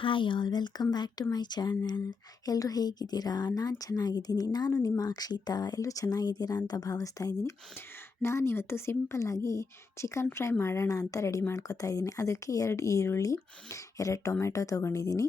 Hi all welcome back to my channel ಎಲ್ಲರೂ ಹೇಗಿದ್ದೀರಾ? ನಾನು ಚೆನ್ನಾಗಿದ್ದೀನಿ. ನಾನು ನಿಮ್ಮ ಅಕ್ಷಿತಾ. ಎಲ್ಲರೂ ಚೆನ್ನಾಗಿದ್ದೀರಾ ಅಂತ ಭಾವಿಸ್ತಾ ಇದ್ದೀನಿ. ನಾನಿವತ್ತು ಸಿಂಪಲ್ಲಾಗಿ ಚಿಕನ್ ಫ್ರೈ ಮಾಡೋಣ ಅಂತ ರೆಡಿ ಮಾಡ್ಕೋತಾ ಇದ್ದೀನಿ. ಅದಕ್ಕೆ ಎರಡು ಈರುಳ್ಳಿ, ಎರಡು ಟೊಮೆಟೊ ತೊಗೊಂಡಿದ್ದೀನಿ.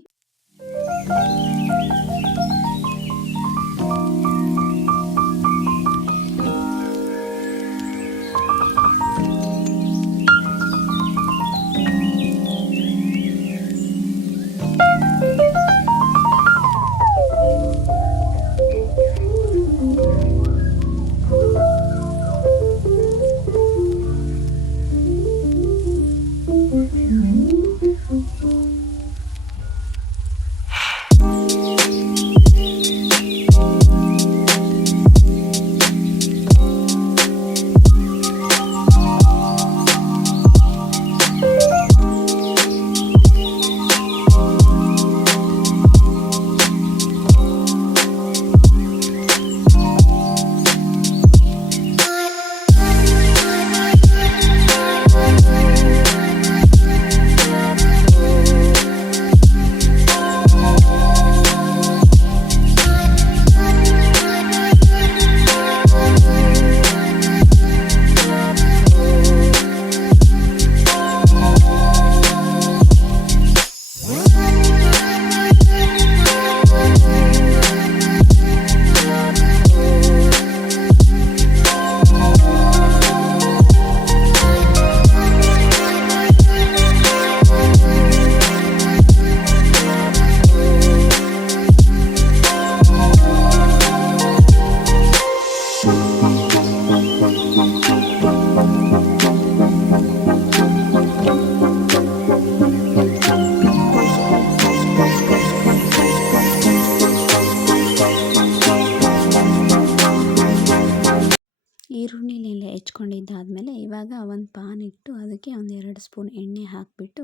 ಈರುಳ್ಳಿನೆಲ್ಲ ಹೆಚ್ಕೊಂಡಿದ್ದಾದಮೇಲೆ ಇವಾಗ ಒಂದು ಪಾನ್ ಇಟ್ಟು ಅದಕ್ಕೆ ಒಂದು ಎರಡು ಸ್ಪೂನ್ ಎಣ್ಣೆ ಹಾಕಿಬಿಟ್ಟು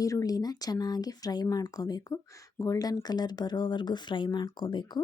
ಈರುಳ್ಳಿನ ಚೆನ್ನಾಗಿ ಫ್ರೈ ಮಾಡ್ಕೋಬೇಕು. ಗೋಲ್ಡನ್ ಕಲರ್ ಬರೋವರೆಗೂ ಫ್ರೈ ಮಾಡ್ಕೋಬೇಕು.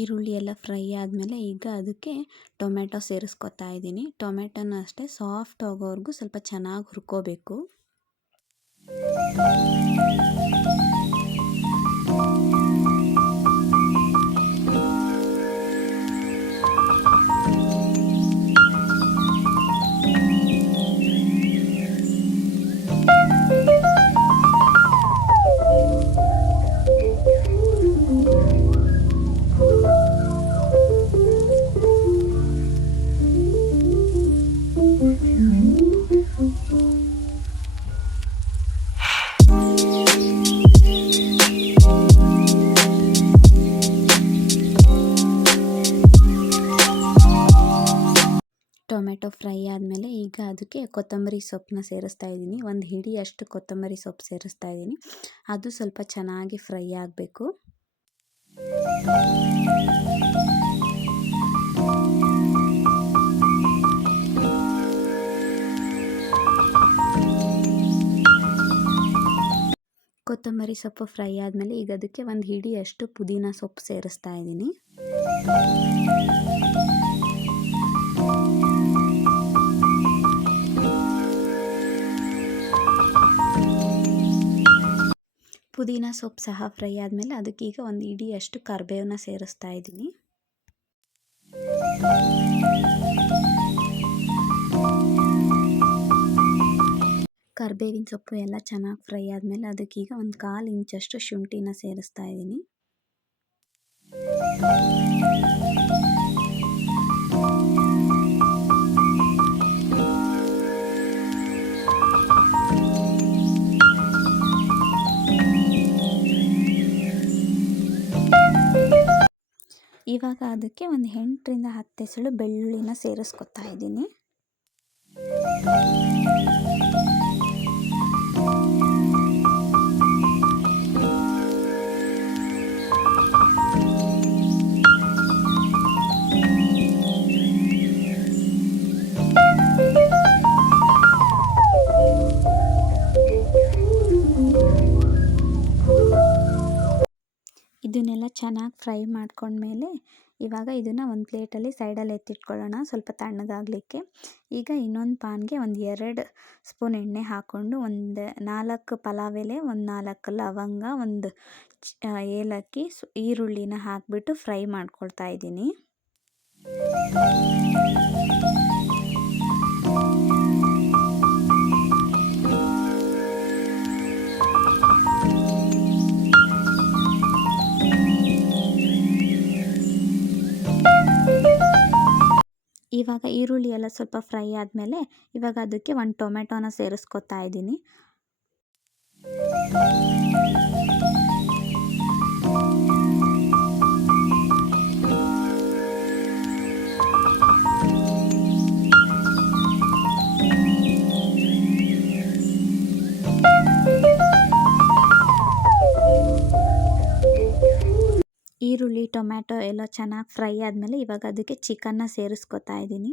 ಈರುಳ್ಳಿ ಎಲ್ಲ ಫ್ರೈ ಆದಮೇಲೆ ಈಗ ಅದಕ್ಕೆ ಟೊಮೆಟೊ ಸೇರಿಸ್ಕೊತಾ ಇದ್ದೀನಿ. ಟೊಮೆಟೊನ ಅಷ್ಟೇ ಸಾಫ್ಟ್ ಆಗೋವರೆಗೂ ಸ್ವಲ್ಪ ಚೆನ್ನಾಗಿ ಹುರ್ಕೋಬೇಕು. ಆದಮೇಲೆ ಈಗ ಅದಕ್ಕೆ ಕೊತ್ತಂಬರಿ ಸೊಪ್ಪನ್ನ ಸೇರಿಸ್ತಾ ಇದ್ದೀನಿ. ಒಂದು ಹಿಡಿ ಅಷ್ಟು ಕೊತ್ತಂಬರಿ ಸೊಪ್ಪು ಸೇರಿಸ್ತಾ ಇದ್ದೀನಿ. ಅದು ಸ್ವಲ್ಪ ಚೆನ್ನಾಗಿ ಫ್ರೈ ಆಗಬೇಕು. ಕೊತ್ತಂಬರಿ ಸೊಪ್ಪು ಫ್ರೈ ಆದಮೇಲೆ ಈಗ ಅದಕ್ಕೆ ಒಂದು ಹಿಡಿಯಷ್ಟು ಪುದೀನ ಸೊಪ್ಪು ಸೇರಿಸ್ತಾ ಇದ್ದೀನಿ. ಪುದೀನ ಸೊಪ್ಪು ಸಹ ಫ್ರೈ ಆದಮೇಲೆ ಅದಕ್ಕೀಗ ಒಂದು ಇಡಿಯಷ್ಟು ಕರಿಬೇವನ್ನ ಸೇರಿಸ್ತಾ ಇದ್ದೀನಿ. ಕರ್ಬೇವಿನ ಸೊಪ್ಪು ಎಲ್ಲ ಚೆನ್ನಾಗಿ ಫ್ರೈ ಆದಮೇಲೆ ಅದಕ್ಕೀಗ ಒಂದು ಕಾಲು ಇಂಚಷ್ಟು ಶುಂಠಿನ ಸೇರಿಸ್ತಾ ಇದ್ದೀನಿ. ಇವಾಗ ಅದಕ್ಕೆ ಒಂದು ಎಂಟರಿಂದ ಹತ್ತು ಎಸಳು ಬೆಳ್ಳುಳ್ಳಿನ ಸೇರಿಸ್ಕೊತಾ ಇದ್ದೀನಿ. ಫ್ರೈ ಮಾಡ್ಕೊಂಡ್ಮೇಲೆ ಇವಾಗ ಇದನ್ನು ಒಂದು ಪ್ಲೇಟಲ್ಲಿ ಸೈಡಲ್ಲಿ ಎತ್ತಿಟ್ಕೊಳ್ಳೋಣ, ಸ್ವಲ್ಪ ತಣ್ಣಗಾಗಲಿಕ್ಕೆ. ಈಗ ಇನ್ನೊಂದು ಪಾನ್ಗೆ ಒಂದು ಎರಡು ಸ್ಪೂನ್ ಎಣ್ಣೆ ಹಾಕ್ಕೊಂಡು ಒಂದು ನಾಲ್ಕು ಪಲಾವ್ ಎಲೆ ಒಂದು ನಾಲ್ಕು ಲವಂಗ, ಒಂದು ಏಲಕ್ಕಿ ಈರುಳ್ಳಿನ ಹಾಕಿಬಿಟ್ಟು ಫ್ರೈ ಮಾಡ್ಕೊಳ್ತಾ ಇದ್ದೀನಿ. ಇವಾಗ ಈರುಳ್ಳಿ ಎಲ್ಲ ಸ್ವಲ್ಪ ಫ್ರೈ ಆದಮೇಲೆ ಇವಾಗ ಅದಕ್ಕೆ ಒಂದು ಟೊಮೆಟೊನ ಸೇರಿಸ್ಕೊತಾ ಇದ್ದೀನಿ. ಈರುಳ್ಳಿ ಟೊಮ್ಯಾಟೊ ಎಲ್ಲ ಚೆನ್ನಾಗಿ ಫ್ರೈ ಆದಮೇಲೆ ಇವಾಗ ಅದಕ್ಕೆ ಚಿಕನ್ನ ಸೇರಿಸ್ಕೊತಾ ಇದ್ದೀನಿ.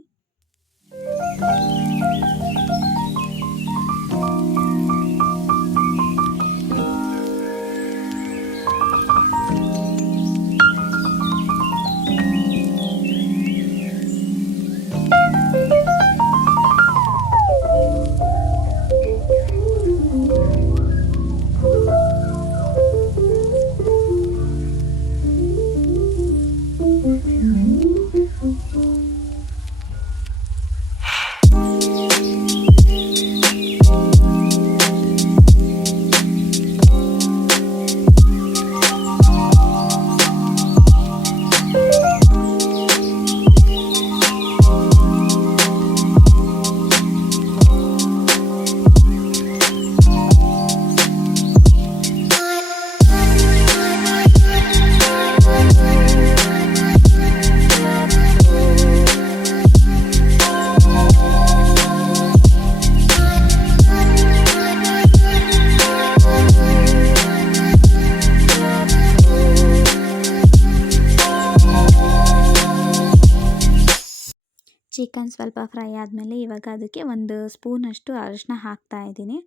ಚಿಕನ್ ಸ್ವಲ್ಪ ಫ್ರೈ ಆದಮೇಲೆ ಇವಾಗ ಅದಕ್ಕೆ ಒಂದು ಸ್ಪೂನಷ್ಟು ಅರಿಶಿನ ಹಾಕ್ತಾ ಇದ್ದೀನಿ.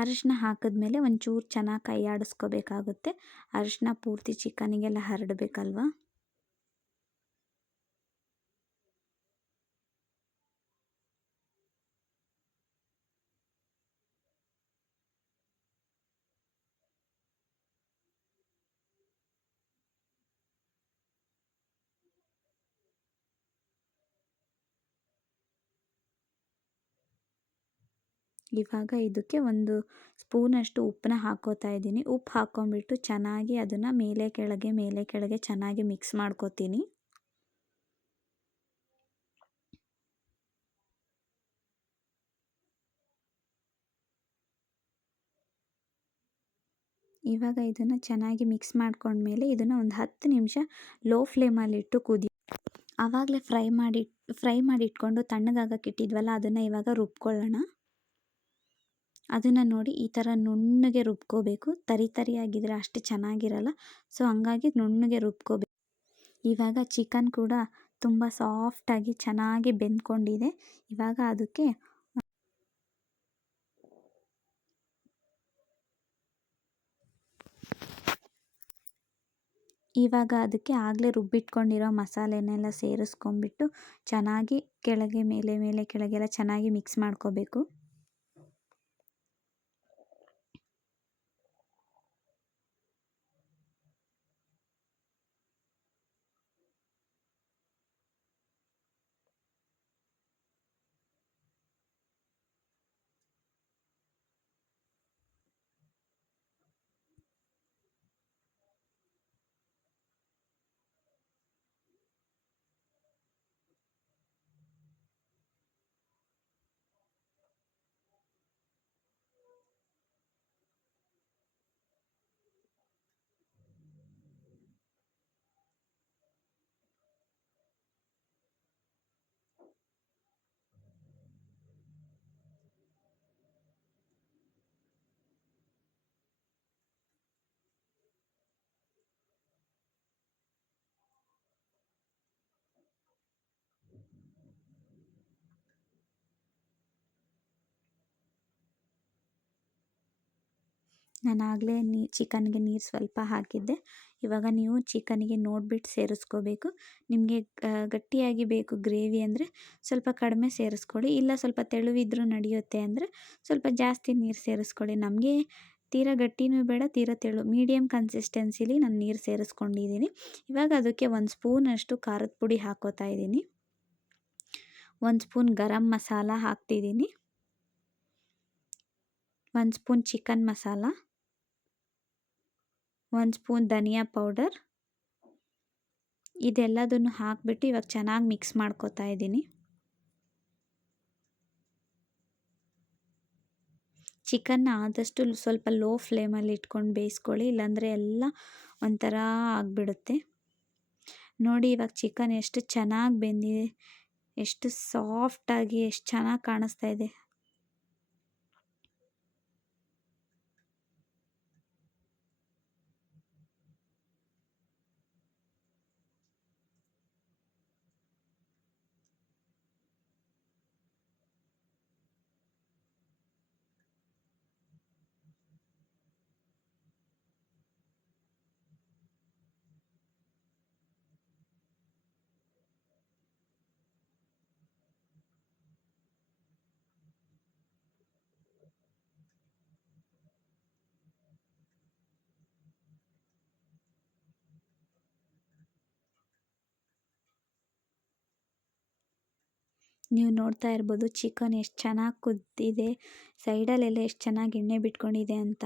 ಅರಿಶಿನ ಹಾಕಿದ್ಮೇಲೆ ಒಂಚೂರು ಚೆನ್ನಾಗಿ ಕೈ ಆಡಿಸ್ಕೋಬೇಕಾಗುತ್ತೆ ಅರಿಶಿನ ಪೂರ್ತಿ ಚಿಕನಿಗೆಲ್ಲ ಹರಡಬೇಕಲ್ವ? ಇವಾಗ ಇದಕ್ಕೆ ಒಂದು ಸ್ಪೂನಷ್ಟು ಉಪ್ಪನ್ನ ಹಾಕೋತಾ ಇದ್ದೀನಿ. ಉಪ್ಪು ಹಾಕ್ಕೊಂಬಿಟ್ಟು ಚೆನ್ನಾಗಿ ಅದನ್ನು ಮೇಲೆ ಕೆಳಗೆ ಮೇಲೆ ಕೆಳಗೆ ಚೆನ್ನಾಗಿ ಮಿಕ್ಸ್ ಮಾಡ್ಕೋತೀನಿ. ಇವಾಗ ಇದನ್ನು ಚೆನ್ನಾಗಿ ಮಿಕ್ಸ್ ಮಾಡ್ಕೊಂಡ್ಮೇಲೆ ಇದನ್ನು ಒಂದು ಹತ್ತು ನಿಮಿಷ ಲೋ ಫ್ಲೇಮಲ್ಲಿಟ್ಟು ಕುದಿ ಆವಾಗಲೇ ಫ್ರೈ ಮಾಡಿ ಫ್ರೈ ಮಾಡಿ ಇಟ್ಕೊಂಡು ತಣ್ಣಗಾಗಕ್ಕೆ ಇಟ್ಟಿದ್ವಲ್ಲ ಅದನ್ನು ಇವಾಗ ರುಬ್ಕೊಳ್ಳೋಣ. ಅದನ್ನು ನೋಡಿ ಈ ಥರ ನುಣ್ಣಗೆ ರುಬ್ಕೋಬೇಕು. ತರಿ ತರಿಯಾಗಿದ್ದರೆ ಅಷ್ಟು ಚೆನ್ನಾಗಿರಲ್ಲ. ಸೊ ಹಂಗಾಗಿ ನುಣ್ಣಗೆ ರುಬ್ಕೋಬೇಕು. ಇವಾಗ ಚಿಕನ್ ಕೂಡ ತುಂಬ ಸಾಫ್ಟಾಗಿ ಚೆನ್ನಾಗಿ ಬೆಂದ್ಕೊಂಡಿದೆ. ಇವಾಗ ಅದಕ್ಕೆ ಇವಾಗ ಅದಕ್ಕೆ ಆಗಲೇ ರುಬ್ಬಿಟ್ಕೊಂಡಿರೋ ಮಸಾಲೆನೆಲ್ಲ ಸೇರಿಸ್ಕೊಂಬಿಟ್ಟು ಚೆನ್ನಾಗಿ ಕೆಳಗೆ ಮೇಲೆ ಮೇಲೆ ಕೆಳಗೆಲ್ಲ ಚೆನ್ನಾಗಿ ಮಿಕ್ಸ್ ಮಾಡ್ಕೋಬೇಕು. ನಾನು ಆಗಲೇ ನೀ, ಚಿಕನ್ಗೆ ನೀರು ಸ್ವಲ್ಪ ಹಾಕಿದ್ದೆ. ಇವಾಗ ನೀವು ಚಿಕನ್ಗೆ ನೋಡಿಬಿಟ್ಟು ಸೇರಿಸ್ಕೋಬೇಕು. ನಿಮಗೆ ಗಟ್ಟಿಯಾಗಿ ಬೇಕು ಗ್ರೇವಿ ಅಂದರೆ ಸ್ವಲ್ಪ ಕಡಿಮೆ ಸೇರಿಸ್ಕೊಳ್ಳಿ. ಇಲ್ಲ ಸ್ವಲ್ಪ ತೆಳುವಿದ್ರೂ ನಡೆಯುತ್ತೆ ಅಂದರೆ ಸ್ವಲ್ಪ ಜಾಸ್ತಿ ನೀರು ಸೇರಿಸ್ಕೊಳ್ಳಿ. ನಮಗೆ ತೀರಾ ಗಟ್ಟಿನೂ ಬೇಡ, ತೀರಾ ತೆಳು ಮೀಡಿಯಮ್ ಕನ್ಸಿಸ್ಟೆನ್ಸಿಲಿ ನಾನು ನೀರು ಸೇರಿಸ್ಕೊಂಡಿದ್ದೀನಿ. ಇವಾಗ ಅದಕ್ಕೆ ಒಂದು ಸ್ಪೂನಷ್ಟು ಖಾರದ ಪುಡಿ ಹಾಕೋತಾ ಇದ್ದೀನಿ. ಒಂದು ಸ್ಪೂನ್ ಗರಂ ಮಸಾಲ ಹಾಕ್ತಿದ್ದೀನಿ. ಒಂದು ಸ್ಪೂನ್ ಚಿಕನ್ ಮಸಾಲ. ಒಂದು ಸ್ಪೂನ್ ಧನಿಯಾ ಪೌಡರ್. ಇದೆಲ್ಲದನ್ನು ಹಾಕಿಬಿಟ್ಟು ಇವಾಗ ಚೆನ್ನಾಗಿ ಮಿಕ್ಸ್ ಮಾಡ್ಕೋತಾ ಇದ್ದೀನಿ. ಚಿಕನ್ನ ಆದಷ್ಟು ಸ್ವಲ್ಪ ಲೋ ಫ್ಲೇಮಲ್ಲಿ ಇಟ್ಕೊಂಡು ಬೇಯಿಸ್ಕೊಳ್ಳಿ, ಇಲ್ಲಾಂದರೆ ಎಲ್ಲ ಒಂಥರ ಆಗಿಬಿಡುತ್ತೆ. ನೋಡಿ ಇವಾಗ ಚಿಕನ್ ಎಷ್ಟು ಚೆನ್ನಾಗಿ ಬೆಂದಿದೆ, ಎಷ್ಟು ಸಾಫ್ಟಾಗಿ, ಎಷ್ಟು ಚೆನ್ನಾಗಿ ಕಾಣಿಸ್ತಾ ಇದೆ. ನೀವು ನೋಡ್ತಾ ಇರ್ಬೋದು ಚಿಕನ್ ಎಷ್ಟು ಚೆನ್ನಾಗಿ ಕುದ್ದಿದೆ ಸೈಡಲ್ಲೆಲ್ಲ ಎಷ್ಟು ಚೆನ್ನಾಗಿ ಎಣ್ಣೆ ಬಿಟ್ಕೊಂಡಿದೆ ಅಂತ.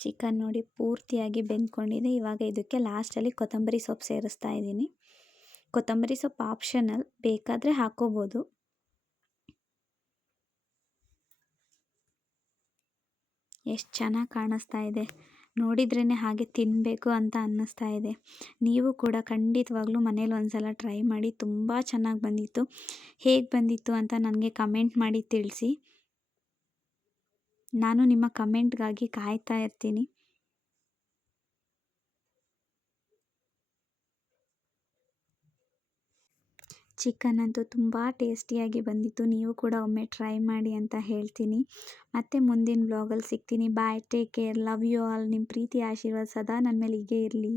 ಚಿಕನ್ ನೋಡಿ ಪೂರ್ತಿಯಾಗಿ ಬೆಂದ್ಕೊಂಡಿದೆ. ಇವಾಗ ಇದಕ್ಕೆ ಲಾಸ್ಟಲ್ಲಿ ಕೊತ್ತಂಬರಿ ಸೊಪ್ಪು ಸೇರಿಸ್ತಾ ಇದ್ದೀನಿ. ಕೊತ್ತಂಬರಿ ಸೊಪ್ಪು ಆಪ್ಷನಲ್ ಬೇಕಾದರೆ ಹಾಕೋಬೋದು. ಎಷ್ಟು ಚೆನ್ನಾಗಿ ಕಾಣಿಸ್ತಾ ಇದೆ. ನೋಡಿದ್ರೇ ಹಾಗೆ ತಿನ್ನಬೇಕು ಅಂತ ಅನ್ನಿಸ್ತಾ ಇದೆ. ನೀವು ಕೂಡ ಖಂಡಿತವಾಗ್ಲೂ ಮನೇಲಿ ಒಂದು ಸಲ ಟ್ರೈ ಮಾಡಿ ತುಂಬ ಚೆನ್ನಾಗಿ ಬಂದಿತ್ತು. ಹೇಗೆ ಬಂದಿತ್ತು ಅಂತ ನನಗೆ ಕಮೆಂಟ್ ಮಾಡಿ ತಿಳಿಸಿ. ನಾನು ನಿಮ್ಮ ಕಮೆಂಟ್ಗಾಗಿ ಕಾಯ್ತಾ ಇರ್ತೀನಿ. ಚಿಕನ್ ಅಂತೂ ತುಂಬ ಟೇಸ್ಟಿಯಾಗಿ ಬಂದಿತ್ತು. ನೀವು ಕೂಡ ಒಮ್ಮೆ ಟ್ರೈ ಮಾಡಿ ಅಂತ ಹೇಳ್ತೀನಿ. ಮತ್ತೆ ಮುಂದಿನ ವ್ಲಾಗಲ್ಲಿ ಸಿಗ್ತೀನಿ. Bye take care love you all ನಿಮ್ಮ ಪ್ರೀತಿ, ಆಶೀರ್ವಾದ ಸದಾ ನನ್ನ ಮೇಲೆ ಹೀಗೆ ಇರಲಿ.